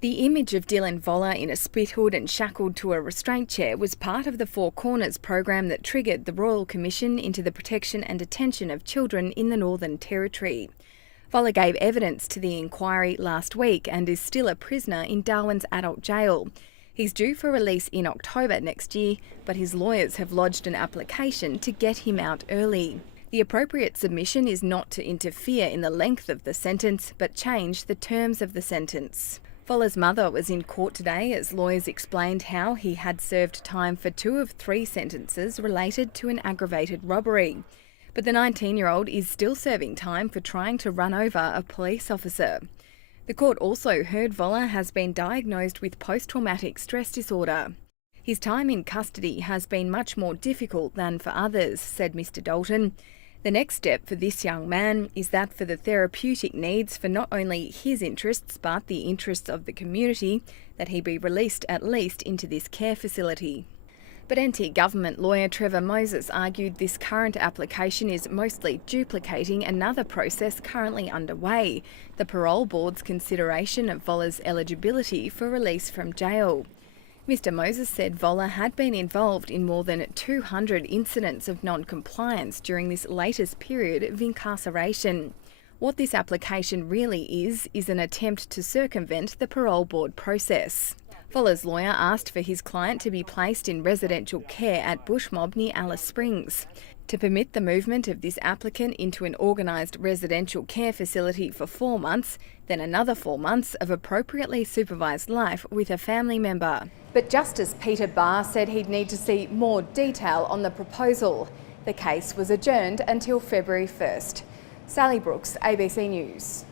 The image of Dylan Voller in a spit hood and shackled to a restraint chair was part of the Four Corners program that triggered the Royal Commission into the protection and detention of children in the Northern Territory. Voller gave evidence to the inquiry last week and is still a prisoner in Darwin's adult jail. He's due for release in October next year, but his lawyers have lodged an application to get him out early. The appropriate submission is not to interfere in the length of the sentence, but change the terms of the sentence. Voller's mother was in court today as lawyers explained how he had served time for 2 of 3 sentences related to an aggravated robbery. But the 19-year-old is still serving time for trying to run over a police officer. The court also heard Voller has been diagnosed with post-traumatic stress disorder. His time in custody has been much more difficult than for others, said Mr Dalton. The next step for this young man is that for the therapeutic needs for not only his interests but the interests of the community, that he be released at least into this care facility. But anti-government lawyer Trevor Moses argued this current application is mostly duplicating another process currently underway, the parole board's consideration of Voller's eligibility for release from jail. Mr Moses said Voller had been involved in more than 200 incidents of non-compliance during this latest period of incarceration. What this application really is an attempt to circumvent the parole board process. Voller's lawyer asked for his client to be placed in residential care at Bush Mob near Alice Springs. To permit the movement of this applicant into an organised residential care facility for 4 months, then another 4 months of appropriately supervised life with a family member. But Justice Peter Barr said he'd need to see more detail on the proposal. The case was adjourned until February 1st. Sally Brooks, ABC News.